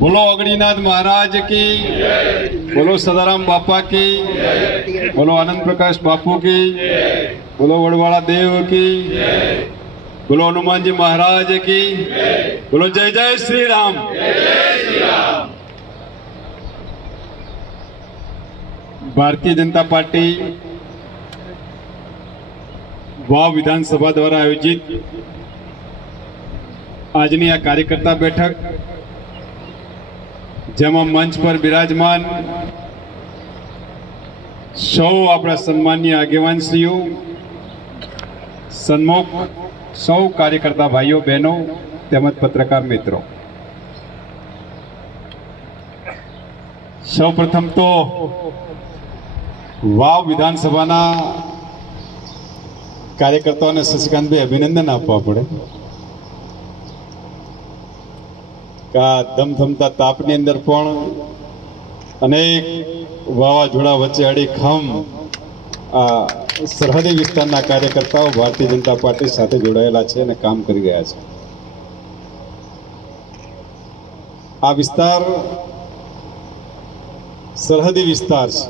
બોલો અગ્નિનાથ મહારાજ કી, બોલો સદારામ બાપા કી, બોલો આનંદ પ્રકાશ બાપુ કી, બોલો વડવાળા દેવ કી, બોલો હનુમાનજી મહારાજ કી, બોલો જય જય શ્રી રામ ભારતીય જનતા પાર્ટી વાવ વિધાનસભા દ્વારા આયોજિત આજની આ કાર્યકર્તા બેઠક, જેમાં મંચ પર બિરાજમાન સૌ આપણા સન્માનીય આગેવાનશ્રીઓ, સન્મુખ, સૌ કાર્યકર્તા ભાઈઓ, બહેનો, તેમજ પત્રકાર મિત્રો. સૌ પ્રથમ તો વાવ વિધાનસભાના કાર્યકર્તાઓને શશિકાંતભાઈ અભિનંદન આપવા પડે. કે આ ધમધમતા તાપની અંદર પણ અનેક વાવાઝોડા વચ્ચે અડીખમ આ સરહદી વિસ્તારના કાર્યકર્તાઓ ભારતીય જનતા પાર્ટી સાથે જોડાયેલા છે અને કામ કરી રહ્યા છે. આ વિસ્તાર સરહદી વિસ્તાર છે.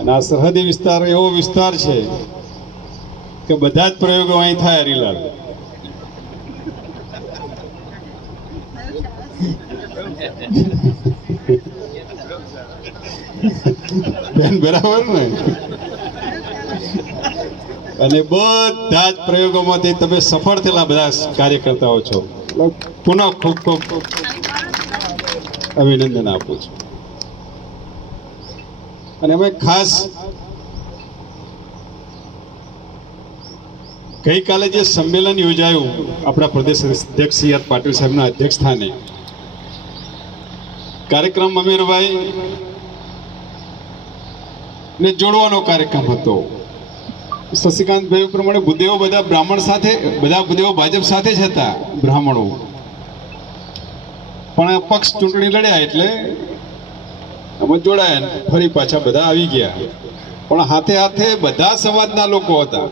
અને આ સરહદી વિસ્તાર એવો વિસ્તાર છે કે બધા જ પ્રયોગો અહીં થાય હરીલાલ બેન, બરાબર ને? અને બધા જ પ્રયોગોમાંથી તમે સફળ થયેલા બધા કાર્યકર્તાઓ છો. પુનઃ ખૂબ ખૂબ અભિનંદન આપું છું. અને અમે ખાસ ગઈકાલે જે સંમેલન યોજાયું આપણા પ્રદેશ અધ્યક્ષ સી આર પાટીલ સાહેબના અધ્યક્ષ સ્થાને કાર્યક્રમ અમીરભાઈ ને જોડવાનો કાર્યક્રમ હતો. શશિકાંતભાઈ પ્રમાણે બુદ્ધિઓ બધા બ્રાહ્મણ સાથે, બધા બુદ્ધિઓ ભાજપ સાથે જ હતા, બ્રાહ્મણો. પણ પક્ષ ચૂંટણી લડ્યા એટલે અમે જોડાયા ફરી પાછા બધા આવી ગયા. પણ હાથે હાથે બધા સમાજના લોકો હતા.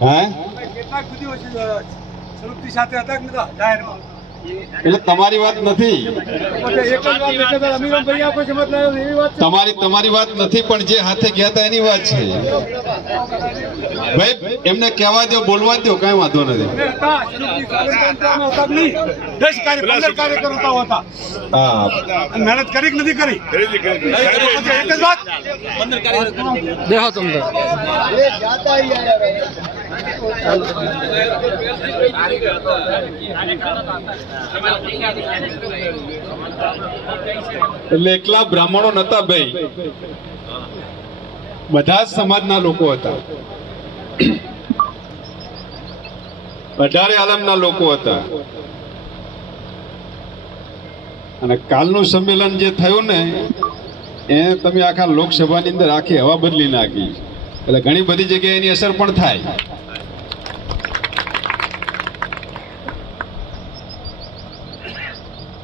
હે? સ્વરૂપથી સાથે હતા કે નતા? જાહેરમાં. એટલે તમારી વાત નથી. તમારી તમારી વાત નથી પણ જે હાથે ગયા હતા એની વાત છે. ભાઈ એમને કહેવા દો બોલવા દો કઈ વાંધો નથી. મહેનત કરી નથી કરી? એટલે એકલા બ્રાહ્મણો નતા ભાઈ. બધા સમાજના લોકો હતા. અઢારે આલમના લોકો હતા. અને કાલનું સંમેલન જે થયું ને, એ તમે આખા લોકસભાની અંદર આખી હવા બદલી નાખી. એટલે ઘણી બધી જગ્યાએ એની અસર પણ થાય.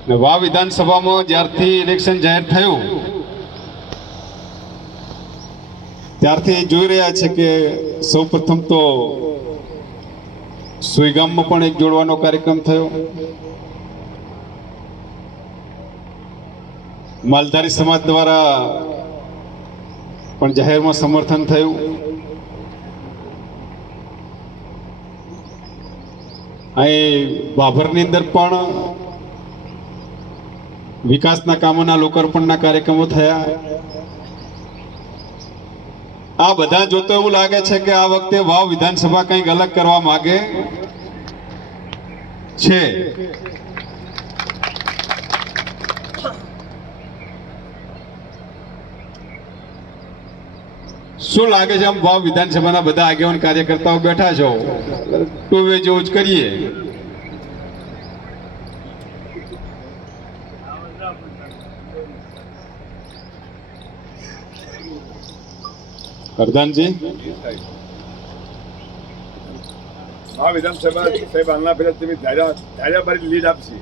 વાવ વિધાનસભામાં જ્યારથી ઇલેક્શન જાહેર થયું, ત્યારથી જોઈ રહ્યા છે કે સૌ પ્રથમ તો સુઈગામમાં પણ એક જોડવાનો કાર્યક્રમ થયો. માલધારી સમાજ દ્વારા પણ જાહેરમાં સમર્થન થયું. અહીં બાભરની અંદર પણ વિકાસના કામોના લોકાર્પણના કાર્યક્રમો થયા. આ બધા જોતો એવું લાગે છે કે આ વખતે વાવ વિધાનસભા કંઈક અલગ કરવા માંગે છે. શું લાગે છે આમ વાવ વિધાનસભાના બધા આગેવાન કાર્યકર્તાઓ બેઠા છો? ટુ વે જેવું જ કરીએ પ્રધાનજી આ વિધાનસભા સાહેબ આના પહેલા તમે ધાર્યા ધાર્યા બારી લીડ આપશે.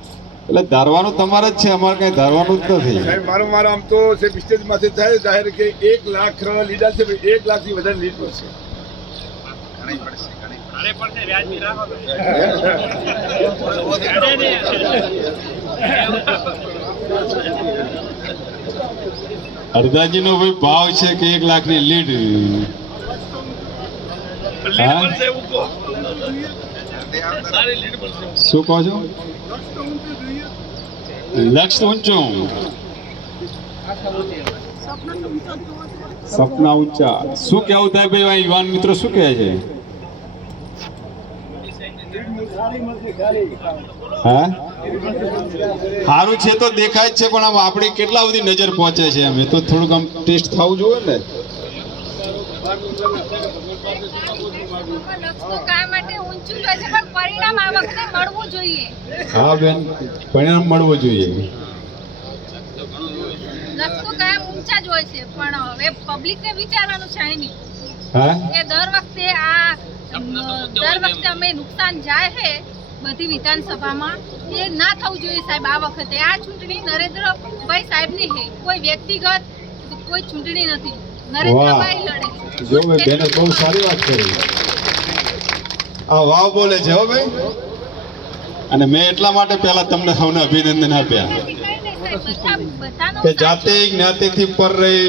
એટલે ધારવાનું તમારે જ છે અમારે કઈ ધારવાનું જ નથી. સાહેબ મારું મારું આમ તો સાહેબ સ્ટેજમાંથી થાય જાહેર કે એક લાખ લીધા છે એક એક લાખથી વધારે લીડ પડશે. અડધાજી નો ભાઈ ભાવ છે કે એક લાખની લીડ? શું કહો છો? લક્ષ ઊંચું. સપના ઊંચા. શું કેવું થાય ભાઈ? આ યુવાન મિત્રો શું કહે છે? હા? સારું છે તો દેખાય જ છે, પણ આમ આપણે કેટલા બધી નજર પહોંચે છે અમે તો થોડુંક આમ ટેસ્ટ થવું જોઈએ ને. હા પરિણામ મળવું જોઈએ. દર વખતે આ, દર વખતે અમે નુકસાન જાય છે બધી વિધાનસભામાં એ ના થવું જોઈએ સાહેબ આ વખતે. આ ચૂંટણી નરેન્દ્રભાઈ સાહેબની છે. કોઈ વ્યક્તિગત કોઈ ચૂંટણી નથી. નરેન્દ્રભાઈ લડે છે. જો મેં બેને બહુ સારી વાત કરી. આ વાવ બોલે છે હો ભાઈ. અને મેં એટલા માટે પહેલા તમને સૌને અભિનંદન આપ્યા. કે જાતે જ્ઞાતિથી પર રહી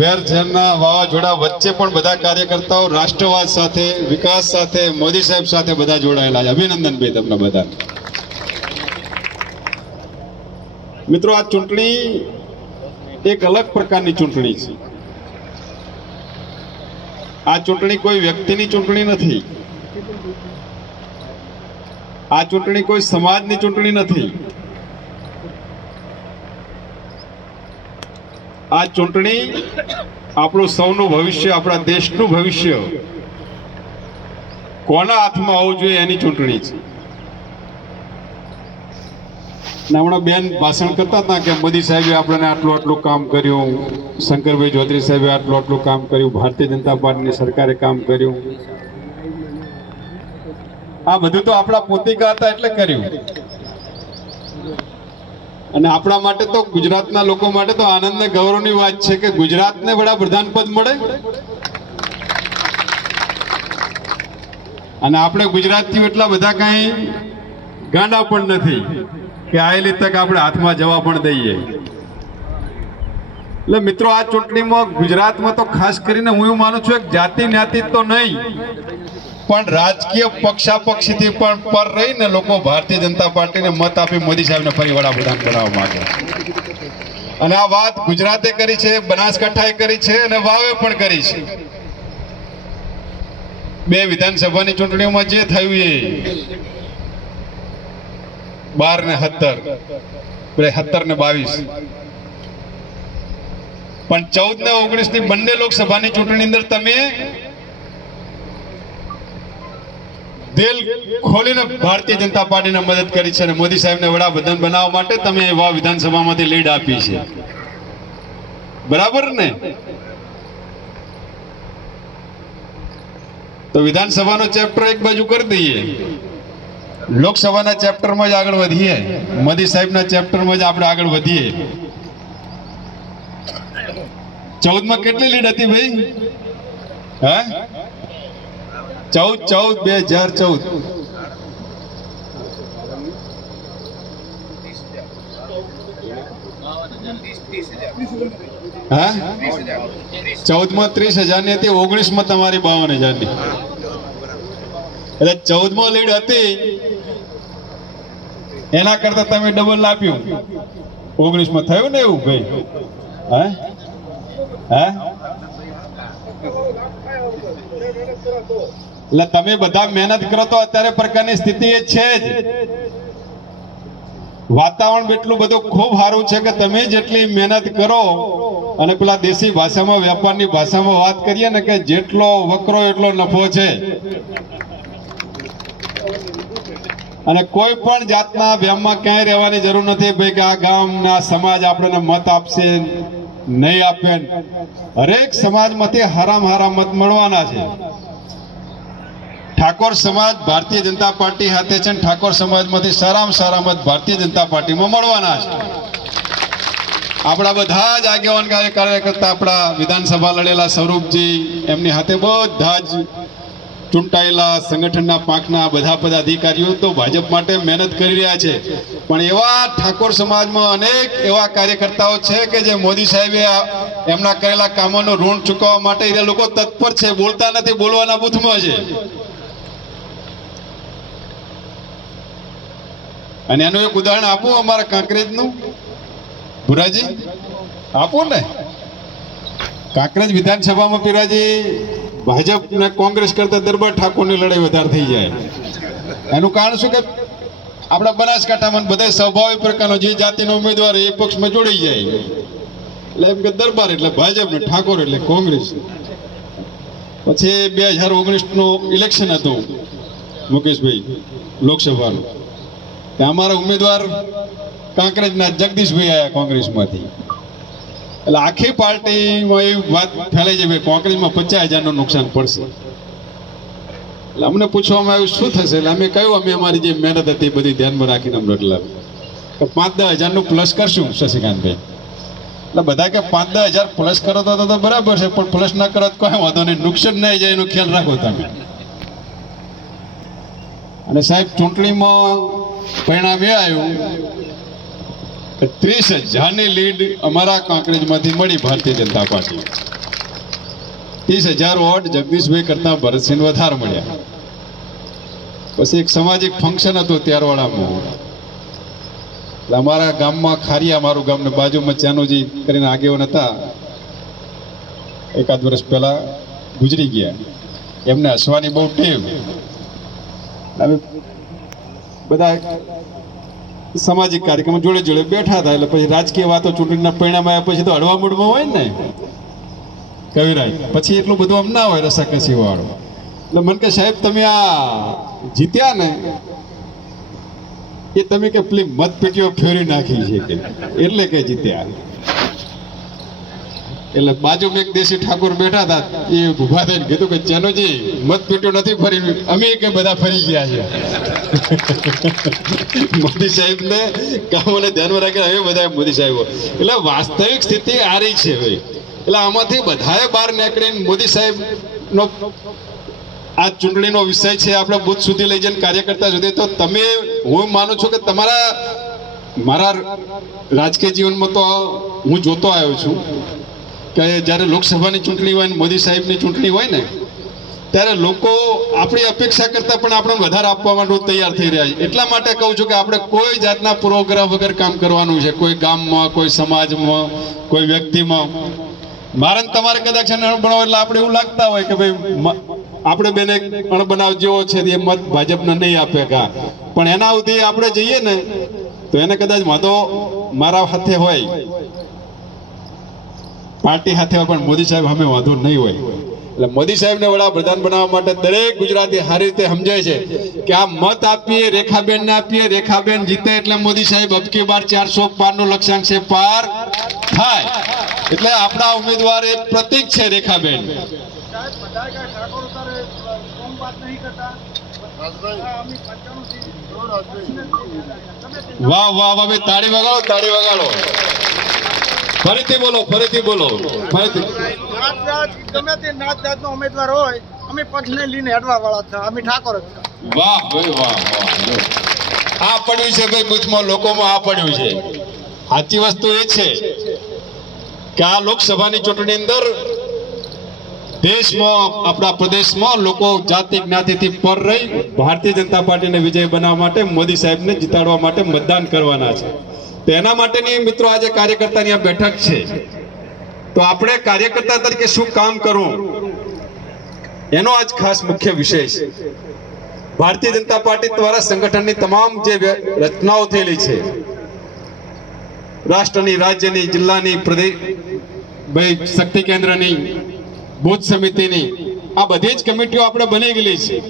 વેર વાવાઝોડા વચ્ચે પણ બધા કાર્યકર્તાઓ રાષ્ટ્રવાદ સાથે વિકાસ સાથે મોદી સાહેબ સાથે બધા જોડાયેલા છે. અભિનંદન ભાઈ તમને બધા મિત્રો આ ચૂંટણી એક અલગ પ્રકારની ચૂંટણી છે. આ ચૂંટણી કોઈ વ્યક્તિની ચૂંટણી નથી. આ ચૂંટણી કોઈ સમાજની ચૂંટણી નથી. આ ચૂંટણી આપણું સૌનું ભવિષ્ય, આપણા દેશનું ભવિષ્ય. કોના હાથમાં હોવું જોઈએ એની ચૂંટણી છે. હમણાં બેન ભાષણ કરતા હતા કે મોદી સાહેબે આપણને આટલું આટલું કામ કર્યું, શંકરભાઈ ચૌધરી સાહેબે આટલું આટલું કામ કર્યું, ભારતીય જનતા પાર્ટીની સરકારે કામ કર્યું. આ બધું તો આપણા પોતિકા હતા એટલે કર્યું. અને આપણા માટે તો ગુજરાતના લોકો માટે તો આનંદ ને ગૌરવની વાત છે કે ગુજરાતને વડાપ્રધાન પદ મળે. અને આપણે ગુજરાતથી એટલા બધા કાંઈ ગાંડા પણ નથી કે આયેલી તક આપણે હાથમાં જવા પણ દઈએ. એટલે મિત્રો, આ ચૂંટણીમાં ગુજરાતમાં તો ખાસ કરીને હું એવું માનું છું કે જાતિ જ્ઞાતિ તો નહીં. પણ રાજકીય પક્ષાપક્ષીથી પણ પર રહીને લોકો ભારતીય જનતા પાર્ટીને મત આપી મોદી સાહેબને ફરી વડાપ્રધાન બનાવવા માંગે અને આ વાત ગુજરાતે કરી છે, બનાસકાંઠાએ કરી છે અને વાવે પણ કરી છે. બે વિધાનસભાની ચૂંટણીઓમાં જે થયું એ બાર ને સત્તર. સત્તર ને બાવીસ. પણ ચૌદ ને ઓગણીસની બંને લોકસભાની ચૂંટણી અંદર તમે દિલ ખોલીને ભારતીય જનતા પાર્ટીને મદદ કરી છે અને મોદી સાહેબને વડાપ્રધાન બનાવવા માટે તમે એવા વિધાનસભામાંથી લીડ આપી છે. બરાબર ને? તો વિધાનસભાનો ચેપ્ટર એક બાજુ કરી દઈએ. લોકસભાના ચેપ્ટરમાં જ આગળ વધીએ. મોદી સાહેબના ચેપ્ટરમાં જ આપણે આગળ વધીએ. ચૌદમાં કેટલી લીડ હતી ભાઈ? હા? ચૌદ ચૌદ, બે હજાર ચૌદ. હા? ચૌદમાં ત્રીસ હજારની હતી ઓગણીસમાં તમારી બાવન હજારની એટલે ચૌદમાં લીડ હતી. એના કરતા તમે ડબલ આપ્યું. ઓગણીસમાં થયું ને એવું ભાઈ? હે? હે? એટલે તમે બધા મહેનત કરો તો અત્યારે પ્રકારની સ્થિતિ એ છે જ. વાતાવરણ એટલું બધું ખૂબ સારું છે કે તમે જેટલી મહેનત કરો, અને પેલા દેશી ભાષામાં, વેપારની ભાષામાં વાત કરીએ ને કે જેટલો વકરો એટલો નફો છે. અને કોઈ પણ જાતના વ્યામમાં ક્યાંય રહેવાની જરૂર નથી ભાઈ કે આ ગામના સમાજ આપણને મત આપશે, નહીં આપે. હરેક સમાજમાંથી હારામ હારા મત મળવાના છે. ઠાકોર સમાજ ભારતીય જનતા પાર્ટી હાથે છે ઠાકોર સમાજમાંથી સારામાં સારા મત ભારતીય જનતા પાર્ટીમાં મળવાના છે. આપણા બધા જ આગેવાન કાર્ય કાર્યકર્તા આપણા વિધાનસભા લડેલા સ્વરૂપજી, એમની હાથે બધા જ ચૂંટાયેલા સંગઠનના પાંખના બધા પદાધિકારીઓ તો ભાજપ માટે મહેનત કરી રહ્યા છે. પણ એવા ઠાકોર સમાજમાં અનેક એવા કાર્યકર્તાઓ છે કે જે મોદી સાહેબે એમના કરેલા કામોનું ઋણ ચૂકવવા માટે એ લોકો તત્પર છે, બોલતા નથી, બોલવાના બુથમાં છે. અને એનું એક ઉદાહરણ આપું અમારા કાંકરેજનું. ભુરાજી, આપો ને. કાંકરેજ વિધાનસભામાં પીરાજી, ભાજપ ને કોંગ્રેસ કરતા દરબાર ઠાકોરની લડાઈ વધારે થઈ જાય. એનું કારણ શું કે આપણા બનાસકાંઠામાં બધા સ્વભાવિક પ્રકારનો જે જાતિનો ઉમેદવાર એ પક્ષમાં જોડાઈ જાય. એટલે એમ કે દરબાર એટલે ભાજપ ને ઠાકોર એટલે કોંગ્રેસ. પછી બે હજાર ઓગણીસનું ઇલેક્શન હતું મુકેશભાઈ લોકસભાનું. અમારા ઉમેદવાર કાંકરેજના જગદીશભાઈ આવ્યા કોંગ્રેસમાંથી. એટલે આખી પાર્ટીમાં એવી વાત ફેલાઈ ભાઈ કોંગ્રેસમાં પચાસ હજારનું નુકસાન પડશે. એટલે અમને પૂછવામાં આવ્યું, શું થશે? એટલે અમે કહ્યું, અમે અમારી જે મહેનત હતી એ બધી ધ્યાનમાં રાખીને અમને એટલા તો પાંચ દસ હજારનું પ્લસ કરશું, શશિકાંતભાઈ. એટલે બધા કે પાંચ દસ હજાર પ્લસ કરો તો બરાબર છે, પણ પ્લસ ના કરો તો કોઈ વાંધો નહીં. નુકસાન નહીં જાય એનો ખ્યાલ રાખો તમે. અને સાહેબ, ચૂંટણીમાં પરિણામ એ આવ્યું કે ત્રીસ હજારની લીડ અમારા કાંકરેજમાંથી મળી ભારતીય જનતા પાર્ટી ત્રીસ હજાર વોટ જગદીશભાઈ કરતા ભરતસિંહ વધારે મળ્યા. પછી એક સામાજિક ફંક્શન હતું ત્યારવાળામાં. એટલે અમારા ગામમાં ખારિયા, મારું ગામને બાજુમાં ચાનુજી કરીને આગેવાન હતા. એકાદ વર્ષ પહેલા ગુજરી ગયા. એમને હસવાની બહુ ટેવ. હવે બધા સામાજિક કાર્યક્રમ જોડે જોડે બેઠા હતા, એટલે પછી રાજકીય વાતો ચૂંટણીના પરિણામ આવ્યા પછી તો હળવા મૂડમાં હોય ને. કવિરાજ, પછી એટલું બધું આમ ના હોય રસાકસી વાળું. એટલે મને કે સાહેબ, તમે આ જીત્યા ને, એ તમે કે પેલી મતપેટીઓ ફેરવી નાખી છે એટલે કે જીત્યા. એટલે બાજુમાં એક દેશી ઠાકોર બેઠા હતા, એ ઊભા થઈને કીધું કે, ચેનોજી પીટ્યું નથી ફરી અમે કે બધા ફરી ગયા છે. મોદી સાહેબ ને કામોને ધ્યાનમાં રાખીને હવે બધા મોદી સાહેબો. એટલે વાસ્તવિક સ્થિતિ આ રહી છે ભાઈ. એટલે આમાંથી બધાએ બહાર નીકળીને મોદી સાહેબ નો આ ચૂંટણીનો વિષય છે, આપણે બુથ સુધી લઈ જઈને કાર્યકર્તા સુધી. તો તમે, હું માનું છું કે તમારા, મારા રાજકીય જીવનમાં તો હું જોતો આવ્યો છું. કે જ્યારે લોકસભાની ચૂંટણી હોય ને મોદી સાહેબની ચૂંટણી હોય ને, ત્યારે લોકો આપણી અપેક્ષા કરતાં પણ આપણે વધારે આપવા માટે તૈયાર થઈ રહ્યા છે. એટલા માટે કહું છું કે આપણે કોઈ જાતના પ્રોગ્રામ વગર કામ કરવાનું છે, કોઈ ગામમાં, કોઈ સમાજમાં, કોઈ વ્યક્તિમાં. મારે તમારે કદાચ અણબનાવ એટલે આપણે એવું લાગતા હોય કે ભાઈ આપણે બેને અણબનાવ જેવો છે એ મત ભાજપને નહીં આપે કા. પણ એના સુધી આપણે જઈએ ને, તો એને કદાચ વાંધો મારા હાથે હોય. પાર્ટી સાથે પણ મોદી સાહેબ અમે વાંધો નહીં હોય. એટલે મોદી સાહેબને વડાપ્રધાન બનાવવા માટે દરેક ગુજરાતી સારી રીતે સમજાય છે કે આ મત આપીએ, રેખાબેન ને આપીએ, રેખાબેન જીતે એટલે મોદી સાહેબ અબકી બાર ચારસો પારનું લક્ષ્યાંક છે પાર થાય. એટલે આપણા ઉમેદવાર એક પ્રતિક છે રેખાબેન. વાહ વાહ વાહ તાળી વગાડો તાળી વગાડો. ફરીથી બોલો ફરીથી બોલો. ફરીથી. ગમે તે નાત જાતનો ઉમેદવાર હોય અમે પક્ષને લઈને હેડવા વાળા છે અમે ઠાકોર વાહ ભાઈ વાહ વાહ. આ પડ્યું છે ભાઈ બુથમાં લોકોમાં આ પડ્યું છે. સાચી વસ્તુ એ છે કે આ લોકસભાની ચૂંટણી અંદર દેશમાં આપણા પ્રદેશમાં લોકો જાતિ જ્ઞાતિથી પર રહી ભારતીય જનતા પાર્ટીને વિજય બનાવવા માટે મોદી સાહેબને જીતાડવા માટે મતદાન કરવાના છે. તો એના માટેની મિત્રો આજે કાર્યકર્તાની આ બેઠક છે. તો આપણે કાર્યકર્તા તરીકે શું કામ કરવું? એનો આજ ખાસ મુખ્ય વિષય છે. ભારતીય જનતા પાર્ટી દ્વારા સંગઠનની તમામ જે રચનાઓ થયેલી છે. રાષ્ટ્રની, રાજ્યની, જિલ્લાની પ્રદેશ ભાઈ, શક્તિ કેન્દ્રની, બુથ સમિતિની, આ બધી જ કમિટીઓ આપણે બની ગયેલી છે.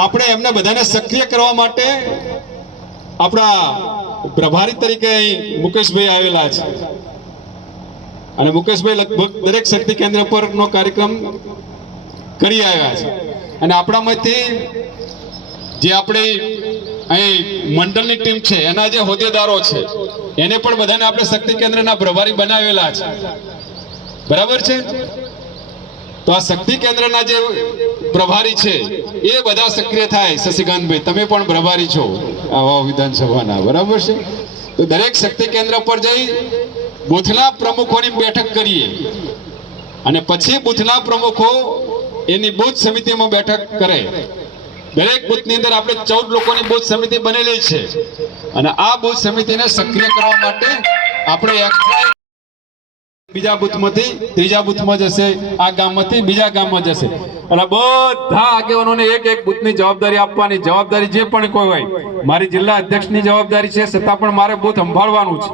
આપણે એમને બધાને સક્રિય કરવા માટે આપણા પ્રભારી તરીકે મુકેશભાઈ આવેલા છે. અને મુકેશભાઈ લગભગ દરેક શક્તિ કેન્દ્ર પરનો કાર્યક્રમ કરી આવ્યા છે. અને આપણામાંથી જે આપણી અહીં મંડળની ટીમ છે, એના જે હોદ્દેદારો છે, એને પણ બધાને આપણે શક્તિ કેન્દ્રના પ્રભારી બનાવેલા છે. બરાબર છે? તો આ શક્તિ કેન્દ્રના જે પ્રભારી છે, એ બધા સક્રિય થાય, શશિકાંતભાઈ, તમે પણ પ્રભારી છો. આવા વિધાનસભાના, બરાબર છે? તો દરેક શક્તિ કેન્દ્ર પર જઈ બુથના પ્રમુખોની બેઠક કરીએ. અને પછી બુથના પ્રમુખો એની બુથ સમિતિમાં બેઠક કરે. દરેક બુથની અંદર આપણે ચૌદ લોકોની બુથ સમિતિ બનેલી છે. અને આ બુથ સમિતિને સક્રિય કરવા માટે આપણે બીજા બૂથમાંથી, ત્રીજા બૂથમાં જશે, આ ગામમાંથી બીજા ગામમાં જશે. અને બધા આગેવાનોને એક એક બૂથની જવાબદારી આપવાની. જવાબદારી જે પણ કોઈ હોય, મારી જિલ્લા અધ્યક્ષની જવાબદારી છે, છતાં પણ મારે બુથ સંભાળવાનું છે.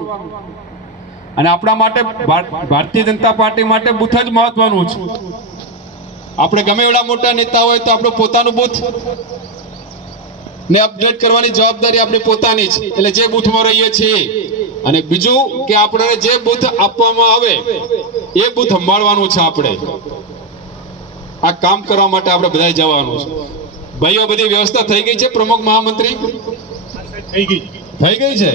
અને આપણા માટે ભારતીય જનતા પાર્ટી માટે બૂથ જ મહત્વનું છે. આપણે ગમે એવડા મોટા નેતા હોય તો આપણું પોતાનું બૂથ. ને અપડેટ કરવાની જવાબદારી આપણી પોતાની છે. એટલે જે બુથમાં રહીએ છીએ અને બીજું કે આપણે જે બૂથ આપવામાં આવે એ બૂથ સંભાળવાનું છે આપણે. આ કામ કરવા માટે આપણે બધાએ જવાનું છે. ભાઈઓ બધી વ્યવસ્થા થઈ ગઈ છે પ્રમુખ મહામંત્રી? થઈ ગઈ. છે?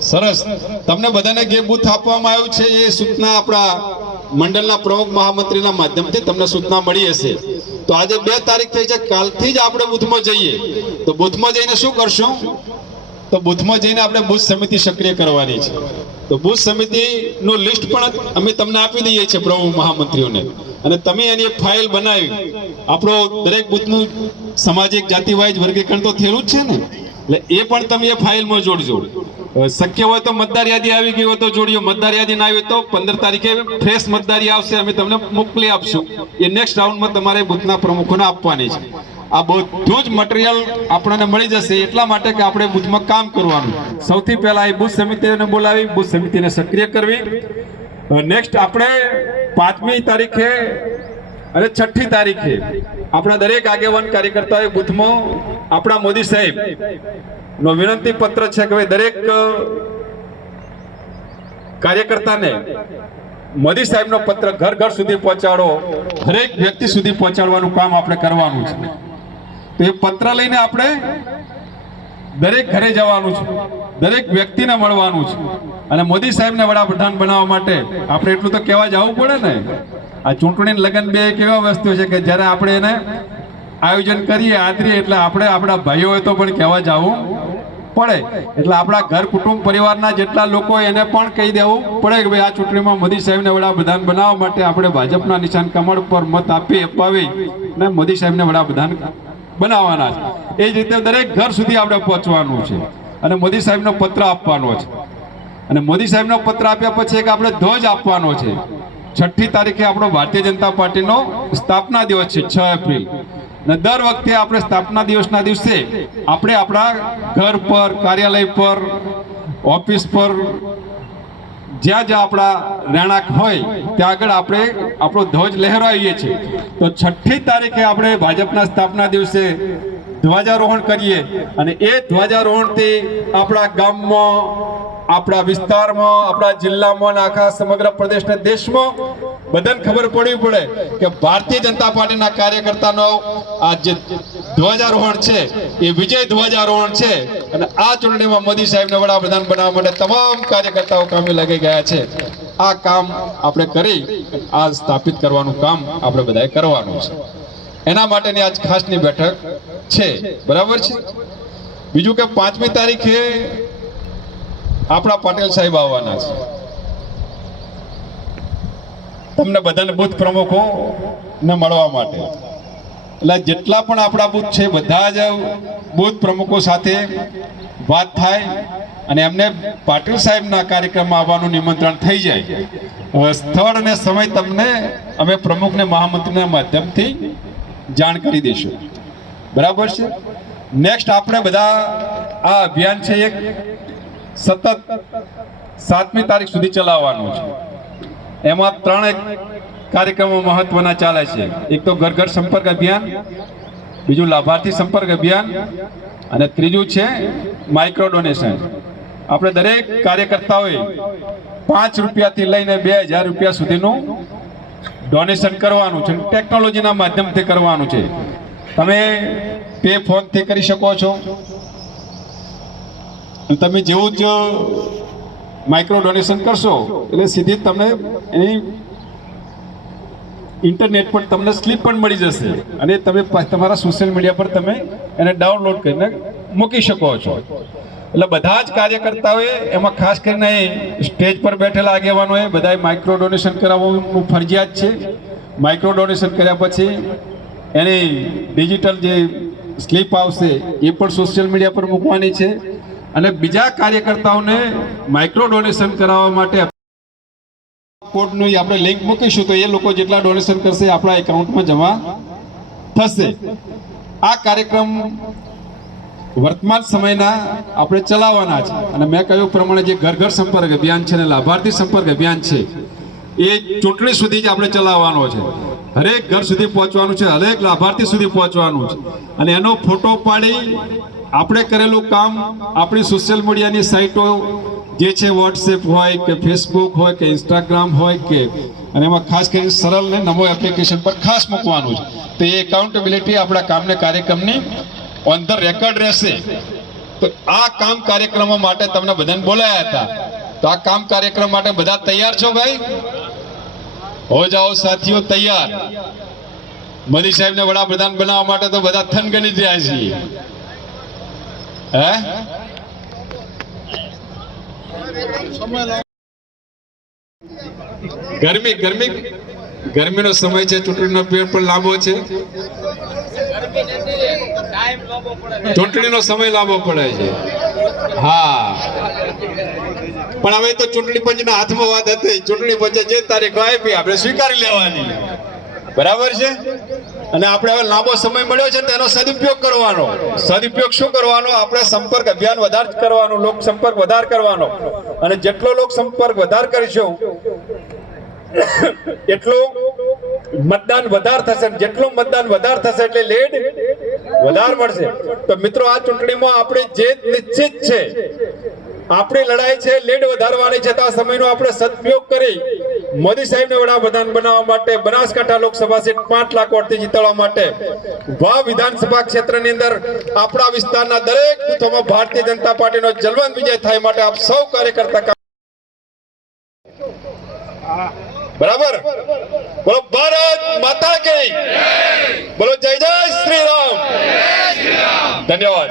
સરસ. તમને બધાને જે બૂથ આપવામાં આવ્યું છે એ સૂચના આપણા મંડળના પ્રમુખ મહામંત્રીના માધ્યમથી તમને સૂચના મળી હશે. તો આજે બે તારીખ થઈ છે કાલથી જ આપણે બૂથમાં જઈએ. તો બૂથમાં જઈને શું કરશું? તો બુથમાં જઈને આપણે બુથ સમિતિ સક્રિય કરવાની છે. તો બૂથ સમિતિનું લિસ્ટ પણ અમે તમને આપી દઈએ છીએ પ્રમુખ મહામંત્રીઓને. અને તમે એની એક ફાઇલ બનાવી. આપણો દરેક બુથનું સામાજિક જાતિ વાઇઝ વર્ગીકરણ તો થયેલું જ છે ને? એટલે એ પણ તમે એ ફાઇલમાં જોડજો. શક્ય હોય તો મતદાર યાદી આવી ગઈ હોય તો જોડ્યો મતદાર યાદી ના આવી તો પંદર તારીખે ફ્રેશ મતદારી આવશે. અમે તમને મોકલી આપશું. એ નેક્સ્ટ રાઉન્ડમાં તમારે બુથના પ્રમુખોને આપવાની છે. આ બધું જ મટીરિયલ આપણને મળી જશે. એટલા માટે કે આપણે બુથમાં કામ કરવાનું. સૌથી પહેલા એ બુથ સમિતિને બોલાવી, બુથ સમિતિને સક્રિય કરવી. નેક્સ્ટ આપણે પાંચમી તારીખે અને છઠ્ઠી તારીખે આપણા દરેક આગેવાન કાર્યકર્તાઓએ બુથમાં આપણા મોદી સાહેબ નો વિનંતી પત્ર છે કે દરેક કાર્યકર્તાને મોદી સાહેબનો પત્ર ઘર ઘર સુધી પહોંચાડો. દરેક વ્યક્તિ સુધી પહોંચાડવાનું કામ આપણે કરવાનું છે. તો એ પત્ર લઈને આપણે દરેક ઘરે જવાનું છે. દરેક વ્યક્તિને મળવાનું છે. અને મોદી સાહેબને વડાપ્રધાન બનાવવા માટે આપણે એટલું તો કહેવા જવું પડે ને. આ ચૂંટણી લગ્ન બે એક એવા વસ્તુ છે કે જ્યારે આપણે એને આયોજન કરીએ, આદરીએ, એટલે આપણે આપણા ભાઈઓ હોય તો પણ કહેવા જવું પડે. એટલે આપણા ઘર કુટુંબ પરિવારના જેટલા લોકો એને પણ કહી દેવું પડે કે ભાઈ આ ચૂંટણીમાં મોદી સાહેબને વડાપ્રધાન બનાવવા માટે આપણે ભાજપના નિશાન કમળ પર મત આપી અપાવી અને મોદી સાહેબને વડાપ્રધાન બનાવવાના છે. એ જ રીતે દરેક ઘર સુધી આપણે પહોંચવાનું છે. અને મોદી સાહેબનો પત્ર આપવાનો છે. અને મોદી સાહેબનો પત્ર આપ્યા પછી એક આપણે ધ્વજ આપવાનો છે. છઠ્ઠી તારીખે આપણો ભારતીય જનતા પાર્ટીનો સ્થાપના દિવસ છે, છ એપ્રિલ. અને દર વખતે આપણે સ્થાપના દિવસના દિવસે આપણે આપણા ઘર પર, કાર્યાલય પર, ઓફિસ પર જ્યાં જ્યાં આપણા રહેણાંક હોય, ત્યાં આગળ આપણે આપણો ધ્વજ લહેરાવીએ છીએ. તો છઠ્ઠી તારીખે આપણે ભાજપના સ્થાપના દિવસે ધ્વજારોહણ કરીએ અને એ ધ્વજારોહણથી આપણા ગામમાં, આપણા વિસ્તારમાં, આપણા જિલ્લામાં આખા સમગ્ર પ્રદેશ અને દેશમાં બધાને ખબર પડવી પડે કે ભારતીય જનતા પાર્ટીના કાર્યકર્તાનો આ જે ધ્વજારોહણ છે, એ વિજય ધ્વજારોહણ છે. અને આ ચૂંટણીમાં મોદી સાહેબને વડાપ્રધાન બનાવવા માટે તમામ કાર્યકર્તાઓ કામે લાગી ગયા છે. આ કામ આપણે કરી, આ સ્થાપિત કરવાનું કામ આપણે બધાએ કરવાનું છે. એના માટેની આજ ખાસની બેઠક છે. બરાબર છે? બીજું કે પાંચમી તારીખે આપણા પટેલ સાહેબ આવવાના છે. તમને બધાને બુથ પ્રમુખો ને મળવા માટે. એટલે જેટલા પણ આપણા બુથ છે, બધા જ બુથ પ્રમુખો સાથે વાત થાય અને એમને પાટીલ સાહેબના કાર્યક્રમમાં આવવાનું નિમંત્રણ થઈ જાય. સ્થળ અને સમય તમને અમે પ્રમુખને મહામંત્રીના માધ્યમથી જાણ કરી દઈશું. બરાબર છે? નેક્સ્ટ આપણે બધા આ અભિયાન છે એક સતત સાતમી તારીખ સુધી ચલાવવાનું છે. એમાં ત્રણ કાર્યક્રમો મહત્વના ચાલે છે. એક તો ઘર ઘર સંપર્ક અભિયાન, બીજું લાભાર્થી સંપર્ક અભિયાન, અને ત્રીજું છે માઇક્રો ડોનેશન આપણે દરેક કાર્યકર્તાઓએ પાંચ રૂપિયાથી લઈને બે હજાર રૂપિયા સુધીનું ડોનેશન કરવાનું છે ટેકનોલોજીના માધ્યમથી કરવાનું છે. તમે પે ફોનથી કરી શકો છો. તમે જેવું જ માઇક્રો ડોનેશન કરશો, એટલે સીધી તમને એની ઇન્ટરનેટ પર તમને સ્લીપ પણ મળી જશે. અને તમે તમારા સોશિયલ મીડિયા પર તમે એને ડાઉનલોડ કરીને મૂકી શકો છો. એટલે બધા જ કાર્યકર્તાઓએ એમાં ખાસ કરીને સ્ટેજ પર બેઠેલા આગેવાનોએ બધાએ માઇક્રો ડોનેશન કરાવવાનું ફરજિયાત છે. માઇક્રો ડોનેશન કર્યા પછી એની ડિજિટલ જે સ્લીપ આવશે એ પણ સોશિયલ મીડિયા પર મૂકવાની છે. અને બીજા કાર્યકર્તાઓને માઇક્રો ડોનેશન કરાવવા માટે કોડનું આપણે લિંક મૂકીશું તો એ લોકો જેટલા ડોનેશન કરશે આપણા એકાઉન્ટમાં જમા થશે. આ કાર્યક્રમ વર્તમાન સમયના આપણે ચલાવવાના છે. અને મેં કહ્યું પ્રમાણે જે ઘર ઘર સંપર્ક અભિયાન છે અને લાભાર્થી સંપર્ક અભિયાન છે, એ ચૂંટણી સુધી જ આપણે ચલાવવાનો છે. હરેક ઘર સુધી પહોંચવાનું છે, હરેક લાભાર્થી સુધી પહોંચવાનું છે. અને એનો ફોટો પાડી આપણે કરેલું કામ આપણી સોશિયલ મીડિયાની સાઇટો જે છે વોટ્સએપ હોય કે ફેસબુક હોય કે ઇન્સ્ટાગ્રામ હોય કે, અને એમાં ખાસ કરીને સરળને નમો એપ્લિકેશન પર ખાસ મૂકવાનું છે. તો એ એકાઉન્ટેબિલિટી આપણા કામને કાર્યક્રમની ઓન ધ રેકોર્ડ રહેશે. તો આ કામ કાર્યક્રમો માટે તમને બધાને બોલાયા હતા. તો આ કામ કાર્યક્રમ માટે બધા તૈયાર છો ભાઈ? હો જાઓ સાથીઓ, તૈયાર. મોદી સાહેબને વડાપ્રધાન બનાવવા માટે તો બધા થનગની રહ્યા છીએ. હે? ગરમી ગરમી, ગરમીનો સમય છે, ચૂંટણીનો પીરિયડ પણ લાંબો છે. ચૂંટણીનો સમય લાંબો પડે છે. હા. પણ હવે તો ચૂંટણી પંચના હાથમાં વાત હતી. ચૂંટણી પંચે જે તારીખ આપી, આપણે સ્વીકારી લેવાની. બરાબર છે? અને આપણે હવે લાંબો સમય મળ્યો છે, તેનો સદુપયોગ કરવાનો. સદુપયોગ શું કરવાનો? આપણે સંપર્ક અભિયાન વધાર કરવાનો, લોક સંપર્ક વધાર કરવાનો. અને જેટલો લોક સંપર્ક વધાર કરીશું, એટલું મતદાન વધાર થશે. જેટલું મતદાન વધાર થશે એટલે લેડ વધાર મળશે. તો મિત્રો, આ ચૂંટણીમાં આપણે જે નિશ્ચિત છે, આપણી લડાઈ છે લેડ વધારવાની છે, તો આ સમયનો આપણે સદુપયોગ કરી મોદી સાહેબને વડાપ્રધાન બનાવવા માટે બનાસકાંઠા લોકસભા સીટ પાંચ લાખ વોટથી જીતવા માટે વા વિધાનસભા ક્ષેત્રની અંદર આપણા વિસ્તારના દરેક બૂથોમાં ભારતીય જનતા પાર્ટીનો જલવંત વિજય થાય માટે આપ સૌ કાર્યકર્તા બરાબર? બોલો, ભારત માતા કે બોલો, જય જય શ્રી રામ. ધન્યવાદ.